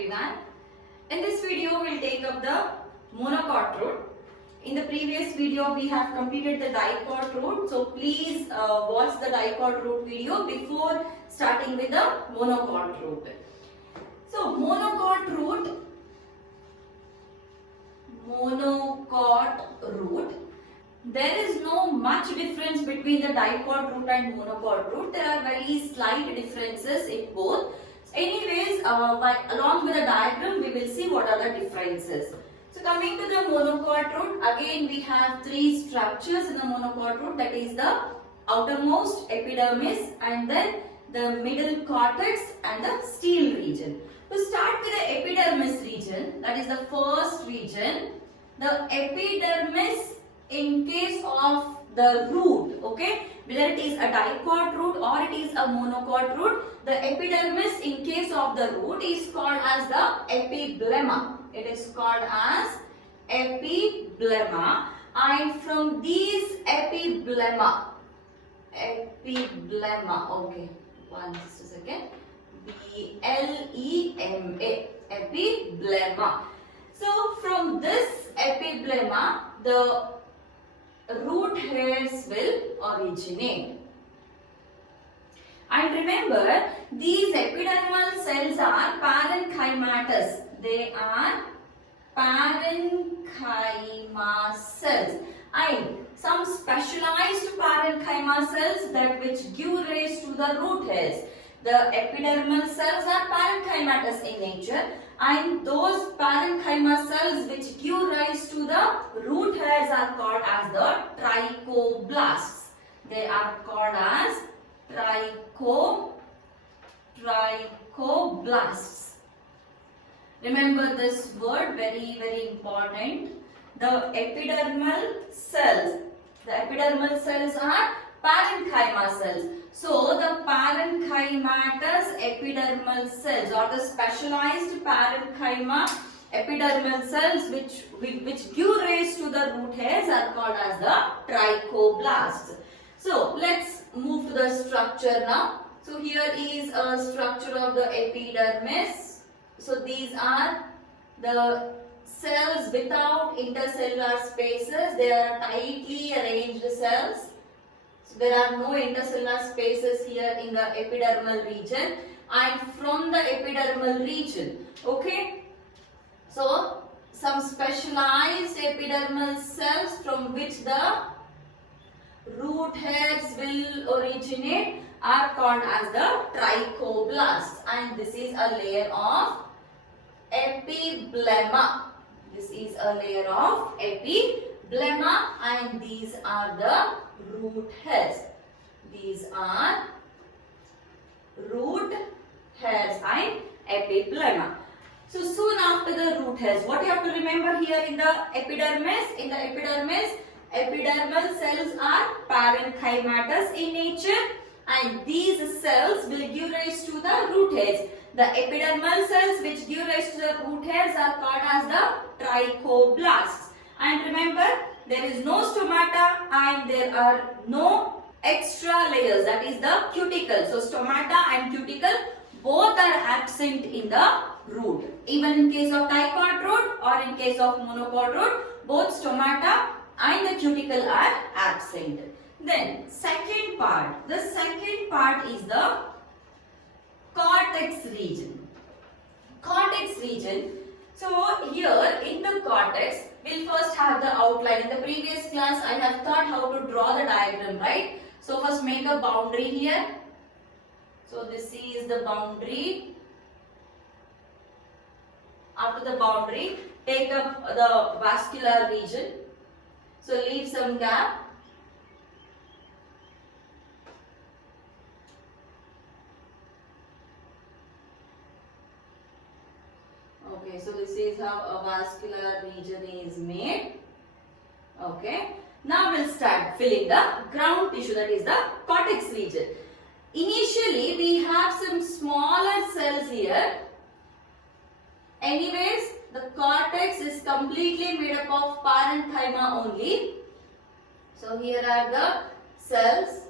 everyone. In this video we'll take up the monocot root. In the previous video we have completed the dicot root, so please watch the dicot root video before starting with the monocot root. So monocot root, there is no much difference between the dicot root and monocot root. There are very slight differences in both. Anyways, along with the diagram we will see what are the differences. So coming to the monocot root, again we have three structures in the monocot root, that is the outermost epidermis and then the middle cortex and the stele region. To start with the epidermis region, that is the first region, the epidermis in case of the root, okay, whether it is a dicot root or it is a monocot root, the epidermis in case of the root is called as the epiblema. It is called as epiblema, and from these epiblema, okay, just a second, B-L-E-M-A, epiblema. So from this epiblema, the root hairs will originate. And remember, these epidermal cells are parenchymatous. They are parenchyma cells, and some specialized parenchyma cells that which give rise to the root hairs. The epidermal cells are parenchymatous in nature, and those parenchyma cells which give rise to the root hairs are called as the trichoblasts. They are called as trichoblasts. Remember this word, very important. The epidermal cells are parenchyma cells. So the parenchymatous epidermal cells or the specialized parenchyma epidermal cells which give rise to the root hairs are called as the trichoblasts. So let's move to the structure now. So here is a structure of the epidermis. So these are the cells without intercellular spaces. They are tightly arranged cells. So there are no intercellular spaces here in the epidermal region, and from the epidermal region, okay, so some specialized epidermal cells from which the root hairs will originate are called as the trichoblasts, and this is a layer of epiblema. This is a layer of epiblema, and these are the root hairs. These are root hairs and epiblema. So soon after the root hairs, what you have to remember here in the epidermis? In the epidermis, epidermal cells are parenchymatous in nature, and these cells will give rise to the root hairs. The epidermal cells which give rise to the root hairs are called as the trichoblasts. And remember, there is no stomata and there are no extra layers, that is the cuticle. So stomata and cuticle both are absent in the root. Even in case of dicot root or in case of monocot root, both stomata and the cuticle are absent. Then second part, the second part is the cortex region. Cortex region. So here in the cortex, we'll first have the outline. In the previous class, I have taught how to draw the diagram, right? So first make a boundary here. So this is the boundary. After the boundary, take up the vascular region. So leave some gap. Okay, so this is how a vascular region is made. Okay, now we'll start filling the ground tissue, that is the cortex region. Initially, we have some smaller cells here. Anyways, the cortex is completely made up of parenchyma only. So here are the cells.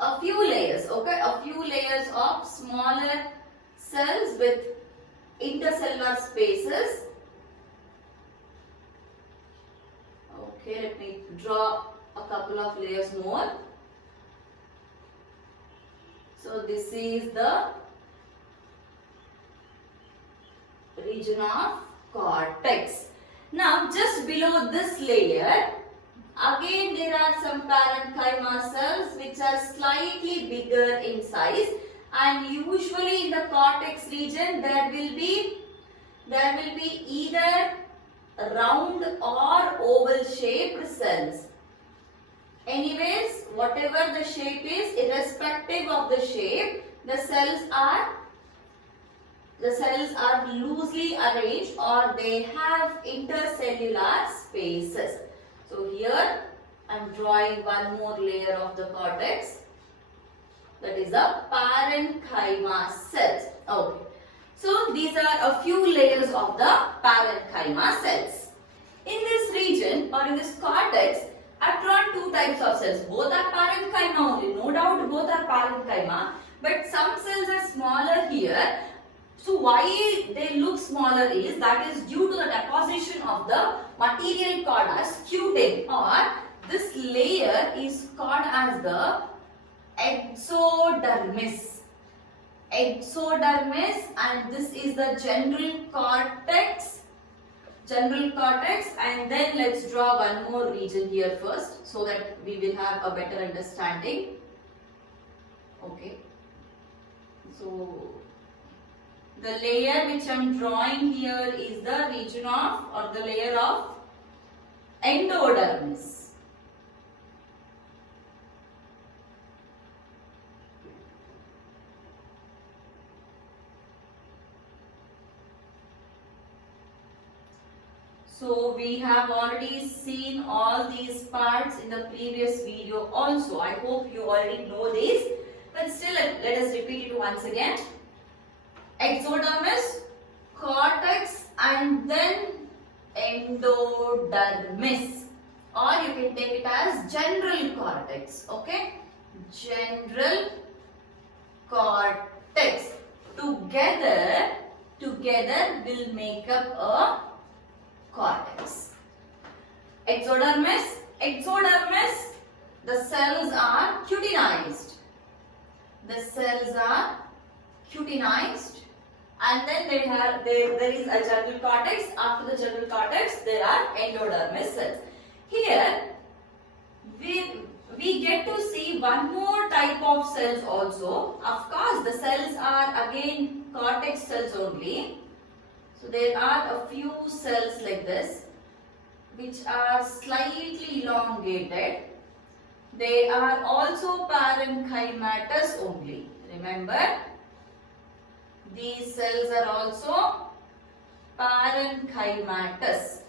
A few layers, okay, a few layers of smaller cells with intercellular spaces. Okay, let me draw a couple of layers more. So this is the region of cortex. Now just below this layer, again there are some parenchyma cells which are slightly bigger in size, and usually in the cortex region there will be either round or oval shaped cells. Anyways, whatever the shape is, irrespective of the shape, the cells are loosely arranged or they have intercellular spaces. So here I am drawing one more layer of the cortex, that is the parenchyma cells. Okay. So these are a few layers of the parenchyma cells. In this region or in this cortex, I have drawn two types of cells. Both are parenchyma only, no doubt both are parenchyma, but some cells are smaller here. So why they look smaller is that is due to the deposition of the material called as cutin, or this layer is called as the exodermis. Exodermis, and this is the general cortex, and then let's draw one more region here first so that we will have a better understanding. Okay, so the layer which I am drawing here is the region of, or the layer of endodermis. So we have already seen all these parts in the previous video also. I hope you already know this, but still let us repeat it once again. Exodermis, cortex, and then endodermis, or you can take it as general cortex. Okay, general cortex together will make up a cortex. Exodermis, the cells are cutinized. And then there is a general cortex. After the general cortex, there are endodermis cells. Here we get to see one more type of cells also. Of course, the cells are again cortex cells only. So there are a few cells like this which are slightly elongated. They are also parenchymatous only. Remember, these cells are also parenchymatous.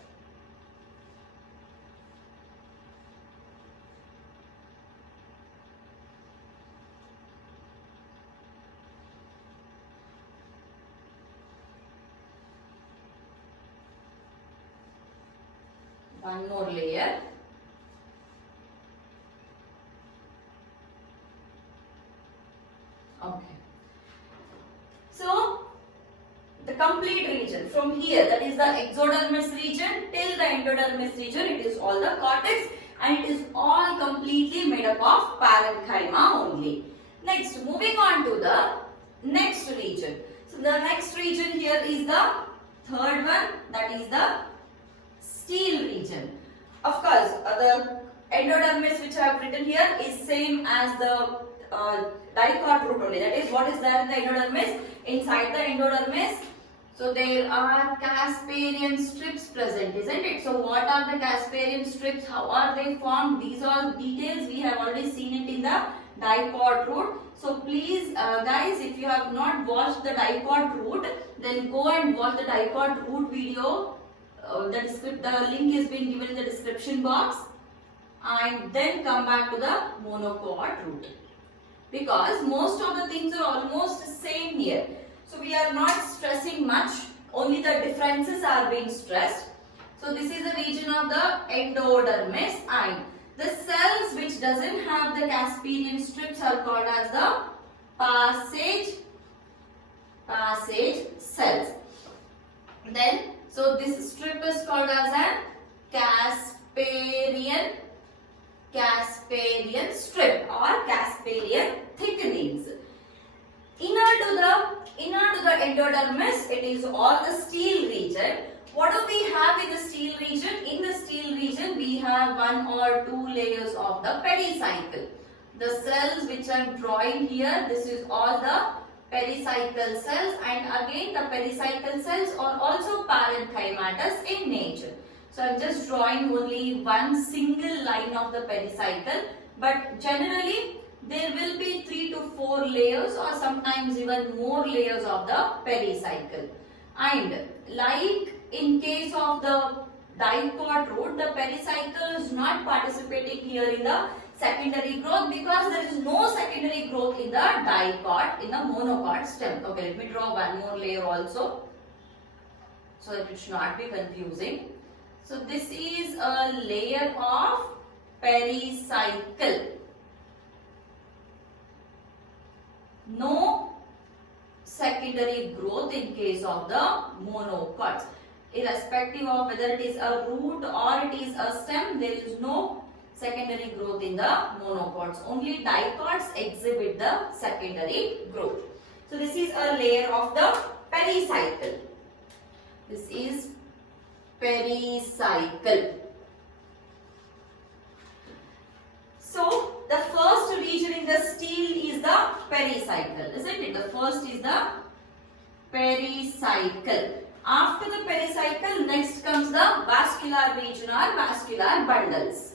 One more layer. Okay. So the complete region from here, that is the exodermis region till the endodermis region, it is all the cortex, and it is all completely made up of parenchyma only. Next, moving on to the next region. So the next region here is the third one, that is the steel region. Of course, the endodermis which I have written here is same as the DICOT root only. That is what is there in the endodermis. Inside the endodermis, so there are Casparian strips present, isn't it? So what are the Casparian strips? How are they formed? These all details we have already seen it in the DICOT root. So please guys, if you have not watched the DICOT root, then go and watch the DICOT root video. The link is being given in the description box, and then come back to the monocot root, because most of the things are almost same here. So we are not stressing much, only the differences are being stressed. So this is the region of the endodermis, and the cells which doesn't have the Casparian strips are called as the passage cells. Then, so this strip is called as a Casparian strip or Casparian thickenings. Inner to the endodermis, it is all the steel region. What do we have in the steel region? In the steel region, we have 1 or 2 layers of the pericycle. The cells which I am drawing here, this is all the pericycle cells, and again the pericycle cells are also parenchymatous in nature. So I am just drawing only one single line of the pericycle, but generally there will be 3 to 4 layers or sometimes even more layers of the pericycle. And like in case of the dicot root, the pericycle is not participating here in the secondary growth because there is no secondary growth in the dicot, in the monocot stem. Okay, let me draw one more layer also so that it should not be confusing. So this is a layer of pericycle. No secondary growth in case of the monocots. Irrespective of whether it is a root or it is a stem, there is no secondary growth in the monocots. Only dicots exhibit the secondary growth. So this is a layer of the pericycle. This is pericycle. So the first region in the steel is the pericycle, isn't it? The first is the pericycle. After the pericycle, next comes the vascular region or vascular bundles.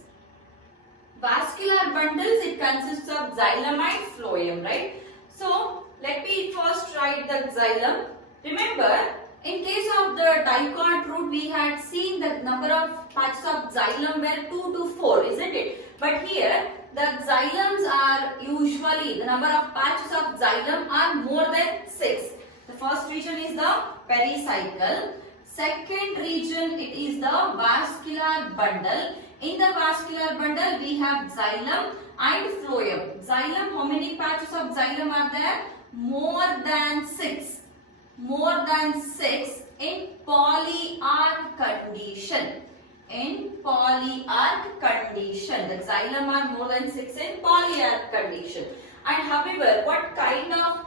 Vascular bundles, it consists of xylem and phloem, right? So let me first write the xylem. Remember, in case of the dicot root, we had seen that number of patches of xylem were 2 to 4, isn't it? But here, the xylems are usually, the number of patches of xylem are more than 6. The first region is the pericycle. Second region, it is the vascular bundle. In the vascular bundle, we have xylem and phloem. Xylem, how many patches of xylem are there? More than 6. More than 6 in polyarch condition. In polyarch condition. The xylem are more than 6 in polyarch condition. And however, what kind of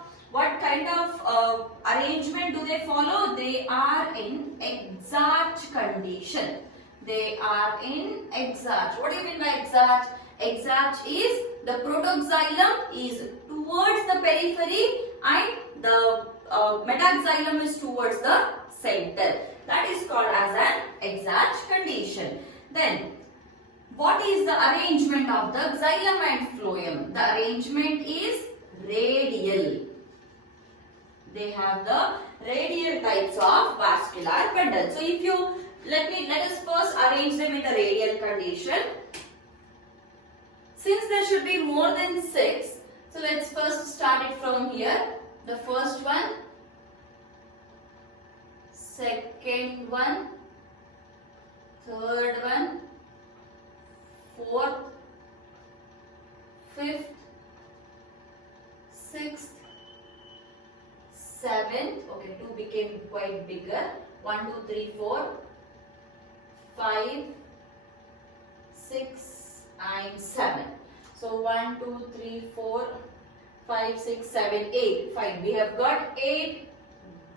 arrangement do they follow? They are in exarch condition. They are in exarch. What do you mean by exarch? Exarch is the protoxylem is towards the periphery and the metaxylem is towards the center. That is called as an exarch condition. Then, what is the arrangement of the xylem and phloem? The arrangement is radial. They have the radial types of vascular bundle. So if you let us first arrange them in the radial condition. Since there should be more than 6, so let's first start it from here. The first one, second one, third one, fourth, fifth, sixth, seventh. Okay, 2 became quite bigger. 1, 2, 3, 4, 5, 6 and 7. So 1, 2, 3, 4, 5, 6, 7, 8. Fine. We have got 8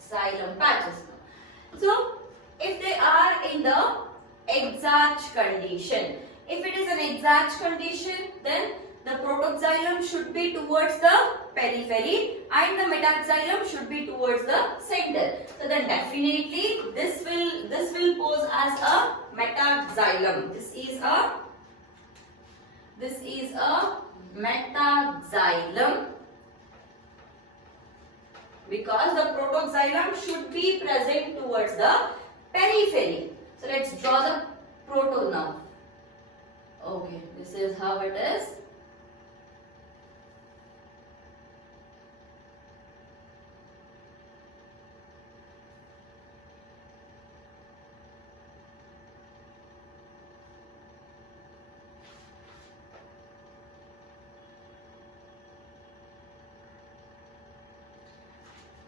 xylem patches now. So if they are in the exarch condition, if it is an exarch condition, then the protoxylem should be towards the periphery and the metaxylem should be towards the center. So then definitely this will pose as a metaxylem. This is a metaxylem because the protoxylem should be present towards the periphery. So let's draw the proto now. Okay, this is how it is.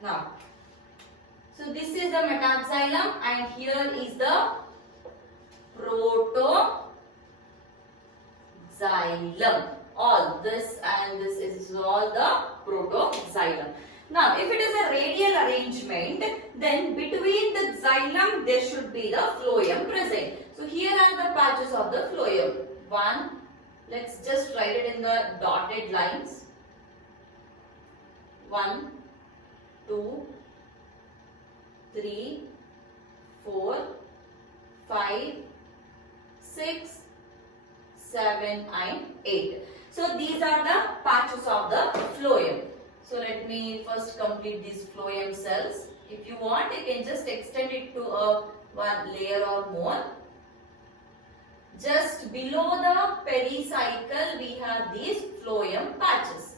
Now, So this is the metaxylem and here is the protoxylem. All this and this is all the protoxylem. Now, if it is a radial arrangement, then between the xylem there should be the phloem present. So here are the patches of the phloem. One, let's just write it in the dotted lines. 1, 2, 3, 4, 5, 6, 7 and 8. So these are the patches of the phloem. So let me first complete these phloem cells. If you want, you can just extend it to one layer or more. Just below the pericycle, we have these phloem patches.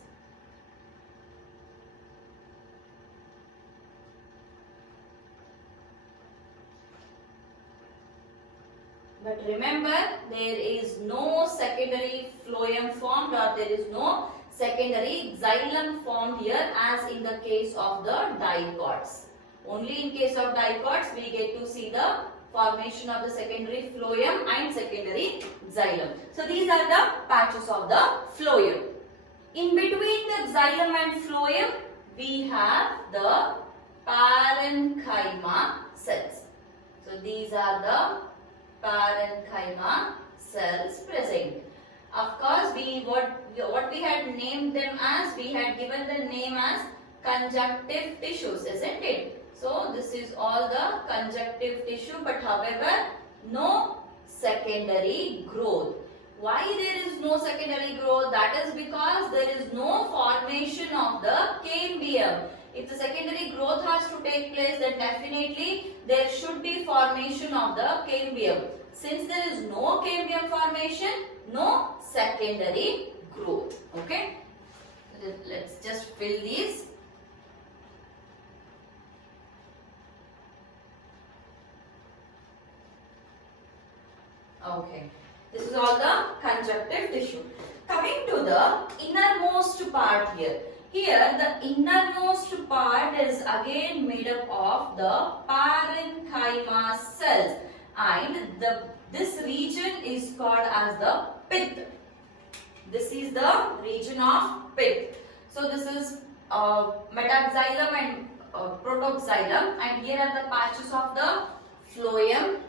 But remember, there is no secondary phloem formed or there is no secondary xylem formed here as in the case of the dicots. Only in case of dicots we get to see the formation of the secondary phloem and secondary xylem. So these are the patches of the phloem. In between the xylem and phloem we have the parenchyma cells. So these are the parenchyma cells present. Of course, what we had named them as, we had given the name as conjunctive tissues, isn't it? So this is all the conjunctive tissue, but however, no secondary growth. Why there is no secondary growth? That is because there is no formation of the cambium. If the secondary growth has to take place, then definitely there should be formation of the cambium. Since there is no cambium formation, no secondary growth. Okay, let's just fill these. Okay, this is all the conjunctive tissue. Coming to the innermost part here. Here the innermost part is again made up of the parenchyma cells, and this region is called as the pith. This is the region of pith. So this is metaxylem and protoxylem, and here are the patches of the phloem.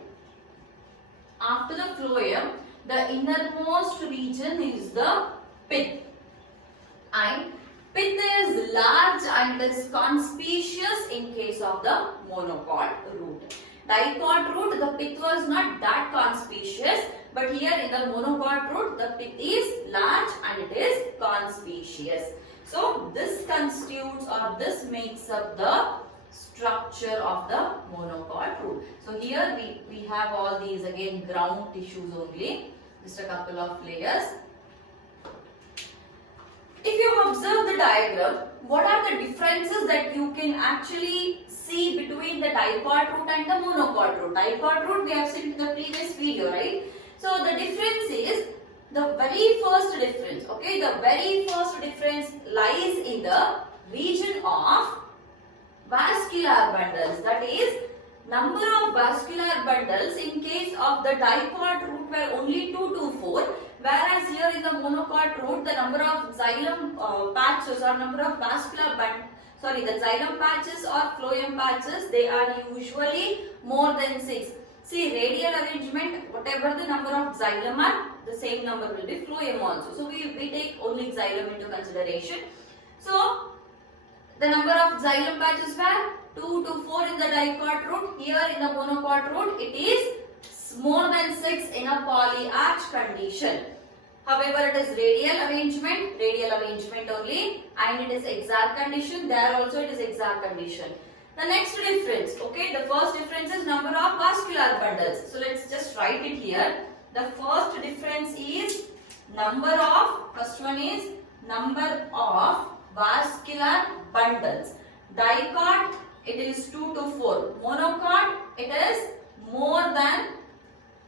After the phloem, the innermost region is the pith, and pith is large and is conspicuous in case of the monocot root. Dicot root, the pith was not that conspicuous, but here in the monocot root, the pith is large and it is conspicuous. So this constitutes or this makes up the structure of the monocot root. So here we have all these again ground tissues only, just a couple of layers. If you observe the diagram, what are the differences that you can actually see between the dicot root and the monocot root? Dicot root we have seen in the previous video, right? So the difference is the very first difference. Okay, the very first difference lies in the region of vascular bundles. That is, number of vascular bundles in case of the dicot root were only 2 to 4. Whereas here in the monocot root, the number of xylem patches or number of vascular the xylem patches or phloem patches, they are usually more than 6. See, radial arrangement, whatever the number of xylem are, the same number will be phloem also. So we take only xylem into consideration. So the number of xylem patches were 2 to 4 in the dicot root. Here in the monocot root, it is more than 6 in a polyarch condition. However, it is radial arrangement only, and it is exact condition. There also it is exact condition. The next difference, okay, the first difference is number of vascular bundles. So let's just write it here. The first difference is first one is number of vascular bundles. Dicot, it is 2 to 4. Monocot, it is more than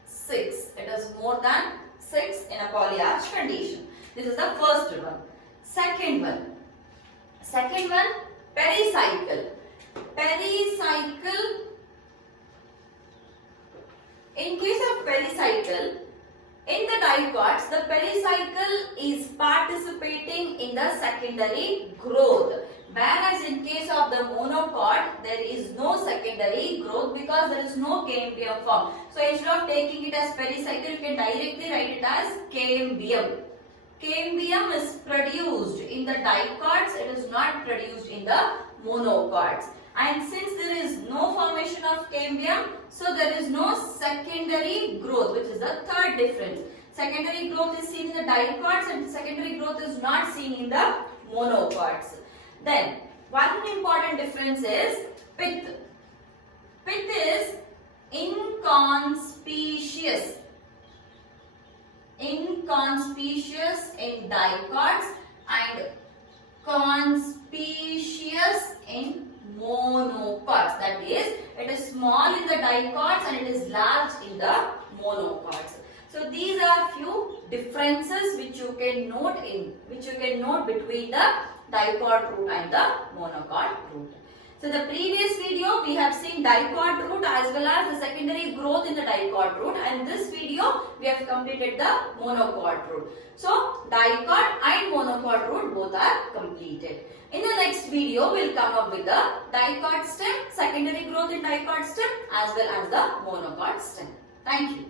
6. It is more than 6 in a polyarch condition. This is the first one. Second one, pericycle. pericycle, in case of pericycle, in the dicots, the pericycle is participating in the secondary growth. Whereas in case of the monocot, there is no secondary growth because there is no cambium form. So instead of taking it as pericycle, you can directly write it as cambium. Cambium is produced in the dicots, it is not produced in the monocots. And since there is no formation of cambium, so there is no secondary growth, which is the third difference. Secondary growth is seen in the dicots and secondary growth is not seen in the monocots. Then, one important difference is pith. Pith is inconspicuous. Inconspicuous in dicots and conspicuous in monocots. That is, it is small in the dicots and it is large in the monocots. So these are few differences which you can note between the dicot root and the monocot root. So the previous video we have seen dicot root as well as the secondary growth in the dicot root, and this video we have completed the monocot root. So dicot and monocot root both are completed. In the next video we will come up with the dicot stem, secondary growth in dicot stem as well as the monocot stem. Thank you.